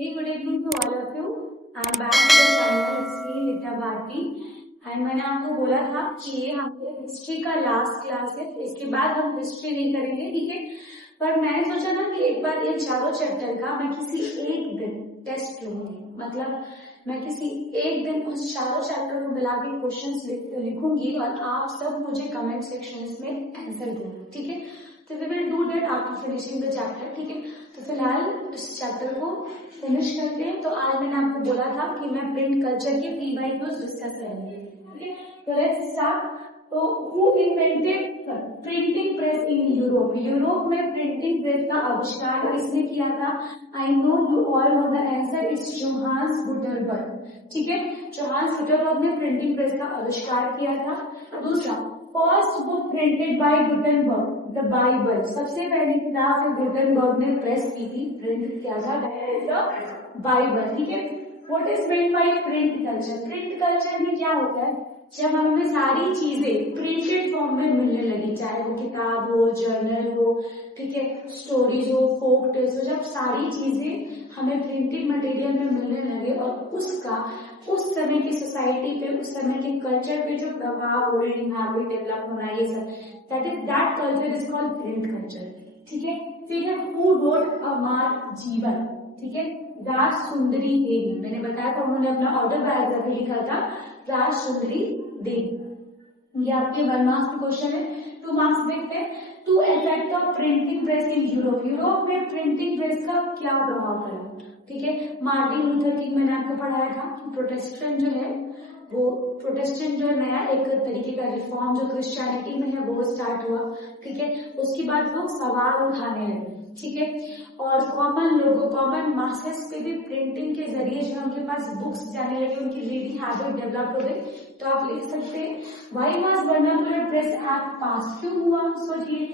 Hey, good evening to all of you. I'm back to the channel. It's me, Nitya Bharti. And मैंने आपको बोला था कि ये हमारे हिस्ट्री का लास्ट क्लास है, इसके बाद हम हिस्ट्री नहीं करेंगे, ठीक है। पर मैंने सोचा ना कि एक बार ये चारों चैप्टर का मैं किसी एक दिन टेस्ट लूंगी, मतलब मैं किसी एक दिन उस चारों चैप्टर को मिला के क्वेश्चंस लिखूंगी और आप सब मुझे कमेंट सेक्शन में आंसर देंगे, ठीक है। तो we will do that after finishing the chapter, ठीक है। तो फिलहाल इस चैप्टर को फिनिश करते हैं। तो आज मैंने आपको बोला था कि मैं प्रिंट कल्चर के PYQs डिस्कस करेंगे, ठीक है। तो लेट्स स्टार्ट। तो who invented printing press in Europe? Europe में प्रिंटिंग प्रेस का आविष्कार किसने किया था? I know you all know the answer, it's Johannes Gutenberg, ठीक है। जोहान्स गुटेनबर्ग ने प्रिंटिंग प्रेस का आविष्कार किया था। दूसरा, first book printed by Gutenberg, the Bible. सबसे पहली किताब गुटेनबर्ग ने प्रेस की थी, प्रिंट किया था, द बाइबल, ठीक है। What is meant by print culture? Print culture में क्या होता है? जब हमें सारी चीजें प्रिंटेड फॉर्म में मिलने लगी, चाहे वो किताब हो, जर्नल हो, ठीक है, स्टोरीज हो, फोक टेल्स हो, जब सारी चीजें हमें प्रिंटेड मटेरियल में मिलने लगे और उसका उस समय की सोसाइटी पे, उस समय के कल्चर पे जो प्रभाव, रीडिंग हैबिट डेवलप होना, ये सब, that culture is called print culture, ठीक है। फिर है हु रोट अमर जीवन, ठीक है, राज सुंदरी देवी। मैंने बताया था उन्होंने अपना ऑटोबायोग्राफी लिखा था, राज सुंदरी देवी। ये आपके 1 मार्क्स के क्वेश्चन है। 2 मार्क्स देखते हैं। Two effect of printing press in Europe. Europe में प्रिंटिंग प्रेस का क्या प्रभाव पड़ा, ठीक है। मार्टिन लूथर किंग, मैंने आपको पढ़ाया था कि प्रोटेस्टेंट जो है वो, प्रोटेस्टेंट जो नया एक तरीके का रिफॉर्म जो क्रिश्चियनिटी में है वो स्टार्ट हुआ, ठीक है। उसके बाद लोग सवाल उठाने लगे, ठीक है। और कॉमन लोगों, कॉमन मासेस पे भी प्रिंटिंग के जरिए जो उनके पास बुक्स जाने लगे, उनकी रीडिंग हैबिट डेवलप हो गई। तो आप लिख सकते हैं, why was vernacular press act पास? क्यों हुआ? सोचिए,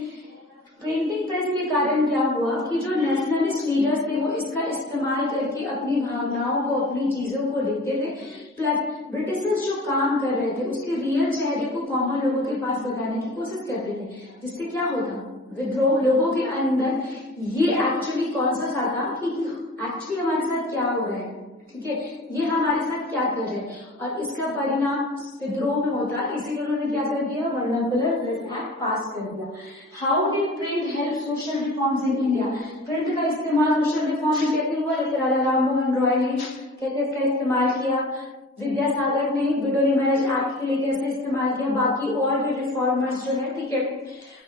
प्रिंटिंग प्रेस के कारण क्या हुआ कि जो नेशनलिस्ट लीडर्स थे वो इसका इस्तेमाल करके अपनी भावनाओं को, अपनी चीजों को लिखते थे, प्लस ब्रिटिशर्स जो काम कर रहे थे उसके रियल चेहरे को कॉमन लोगों के पास बताने की कोशिश करते थे, जिससे क्या होता, विद्रोह, लोगों के अंदर ये एक्चुअली कॉन्शियस आता कि एक्चुअली हमारे साथ क्या हो रहा है, ठीक है, ये हमारे साथ क्या कर रहे हैं, और इसका परिणाम विद्रोह में होता है। इसीलिए उन्होंने क्या कर दिया, वर्नाकुलर प्रेस एक्ट पास कर दिया। How did print help social reforms in India? Print का इस्तेमाल सोशल रिफॉर्म में कैसे हुआ? जैसे राजा राम मोहन रॉय ने कैसे इसका इस्तेमाल किया, विद्यासागर ने विडो मैरिज एक्ट के लिए कैसे इस्तेमाल किया, बाकी और भी रिफॉर्मर्स जो है, ठीक है,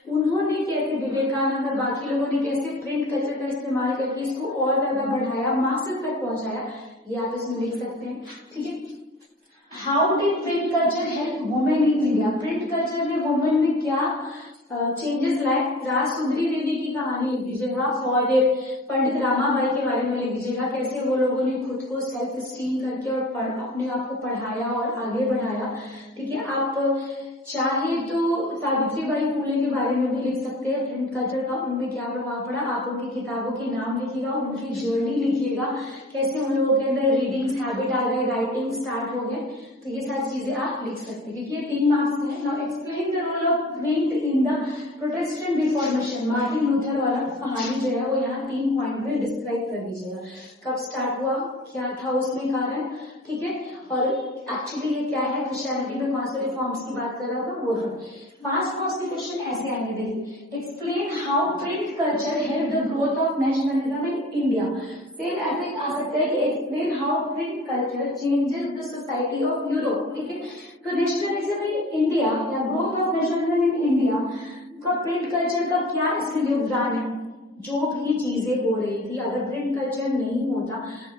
उन्होंने कैसे, विवेकानंद और बाकी लोगों ने कैसे प्रिंट कल्चर का इस्तेमाल करके इसको और ज्यादा बढ़ाया, मासेस तक पहुंचाया, ये आप इसमें लिख सकते हैं, ठीक है। How did print culture help women in India? Print culture ने वुमेन में क्या चेंजेस लाए? राज सुंदरी देवी की कहानी लिख दीजिएगा, और पंडित रामाबाई के बारे में लिख दीजिएगा, कैसे वो लोगों ने खुद को सेल्फ स्टीम करके और अपने आप को पढ़ाया और आगे बढ़ाया, ठीक है। आप चाहे तो सावित्रीबाई फुले के बारे में भी लिख सकते हैं, प्रिंट कल्चर का उनमें क्या प्रभाव पड़ा। आप उनकी किताबों के नाम लिखिएगा, उनकी जर्नी लिखिएगा, कैसे उन लोगों के अंदर रीडिंग हैबिट आ गए, राइटिंग स्टार्ट हो गए, तो ये सारी चीजें आप लिख सकते हैं, क्योंकि ये 3 मार्क्स में है। Now explain the role of print in the Protestant Reformation. Martin Luther वाला कहानी जो है वो यहाँ 3 पॉइंट में डिस्क्राइब कर दीजिएगा, कब स्टार्ट हुआ, क्या था उसमें कारण, ठीक है, और एक्चुअली ये क्या है, क्रिश्चियनिटी में कौन से रिफॉर्म्स की बात कर रहा था वो है। 5 मार्क्स के क्वेश्चन ऐसे आएंगे, देखिए, explain how print culture help the growth of nationalism in India. Same ऐसे आ सकता है कि explain how print culture changes the society of Europe, ठीक है। तो नेशनलिज्म इन इंडिया या growth of nationalism in India का प्रिंट कल्चर का क्या इसमें योगदान है? जो भी चीजें हो रही थी, अगर प्रिंट कल्चर नहीं होता,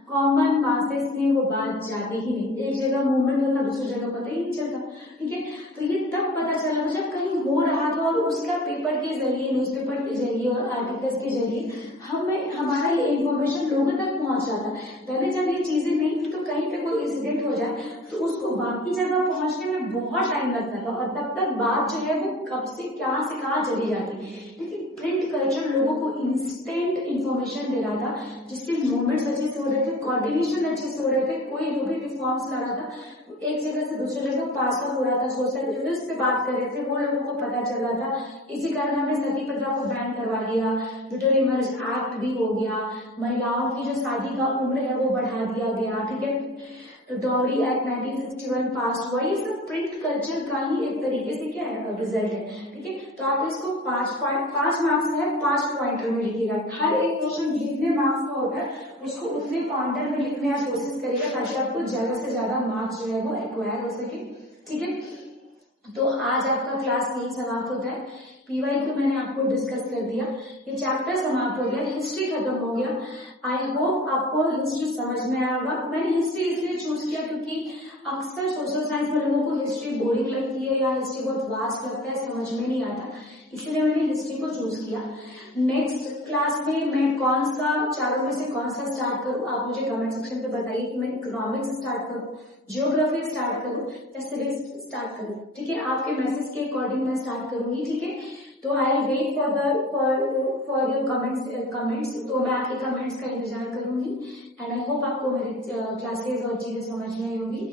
कॉमन मासेस में वो बात जाती ही नहीं, एक जगह मूवमेंट होता, दूसरी जगह पता ही नहीं चलता, ठीक है। तो ये तब पता चला जब कहीं हो रहा था और उसका पेपर के जरिए, न्यूज़पेपर के जरिए और आर्टिकल्स के जरिए हमें हमारा ये इन्फॉर्मेशन लोगों तक पहुंच जाता। पहले जब ये चीजें नहीं थी तो कहीं पे कोई इंसिडेंट हो जाए तो उसको बाकी जगह पहुंचने में बहुत टाइम लगता था, और तब तक बात जो है वो कब से क्या से कहाँ चली जाती। लेकिन प्रिंट कल्चर लोगों को इंस्टेंट इंफॉर्मेशन दे रहा था, जिसके मूवमेंट्स अच्छे से हो रहे थे, कोऑर्डिनेशन अच्छे से हो रहे थे, कोई जो भी रिफॉर्म्स ला रहा था एक जगह से दूसरी जगह पास ऑन हो रहा था, सोशल इश्यूज पे बात कर रहे थे, वो लोगों को पता चल रहा था। इसी कारण हमने सती प्रथा को बैन करवा दिया, विडो मैरिज एक्ट भी हो गया, महिलाओं की जो शादी का उम्र है वो बढ़ा दिया गया, ठीक है। तो डॉवरी एक्ट 1961 पास हुआ। ये सब प्रिंट कल्चर का ही एक तरीके से क्या है रिजल्ट है, ठीक है। तो आप इसको 5 मार्क्स है, 5 पॉइंटर में लिखिएगा। हर एक क्वेश्चन जितने मार्क्स का होता है उसको उतने पॉइंटर में लिखने की कोशिश करिएगा, ताकि आपको ज्यादा से ज्यादा मार्क्स जो है वो एक्वायर हो सके, ठीक है। तो आज आपका क्लास यही समाप्त होता है। पीवाई को मैंने आपको डिस्कस कर दिया, ये चैप्टर समाप्त हो गया, हिस्ट्री खत्म हो गया। आई होप आपको हिस्ट्री समझ में आया होगा। मैंने हिस्ट्री इसलिए चूज किया क्योंकि अक्सर सोशल साइंस में लोगों को हिस्ट्री बोरिंग लगती है या हिस्ट्री बहुत वास्ट लगता है, समझ में नहीं आता, इसलिए मैंने हिस्ट्री को चूज किया। नेक्स्ट क्लास में मैं कौन सा चारों में से कौन सा स्टार्ट करूं, आप मुझे कमेंट सेक्शन पे बताइए कि मैं इकोनॉमिक्स स्टार्ट करूं, ज्योग्राफी स्टार्ट करूं या सिविक्स स्टार्ट करूं, ठीक है। आपके मैसेज के अकॉर्डिंग मैं स्टार्ट करूंगी, ठीक है। तो I wait for your comments, तो मैं आपके कमेंट्स का इंतजार करूंगी। एंड आई होप आपको मेरी क्लासेस और चीजें समझ में आई होंगी।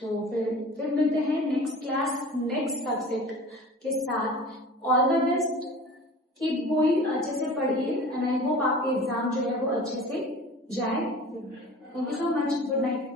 तो फिर मिलते हैं नेक्स्ट क्लास नेक्स्ट सब्जेक्ट के साथ। All the best, keep going, अच्छे से पढ़िए एंड आई होप आपके एग्जाम जो है वो अच्छे से जाए। Thank you so much, good night.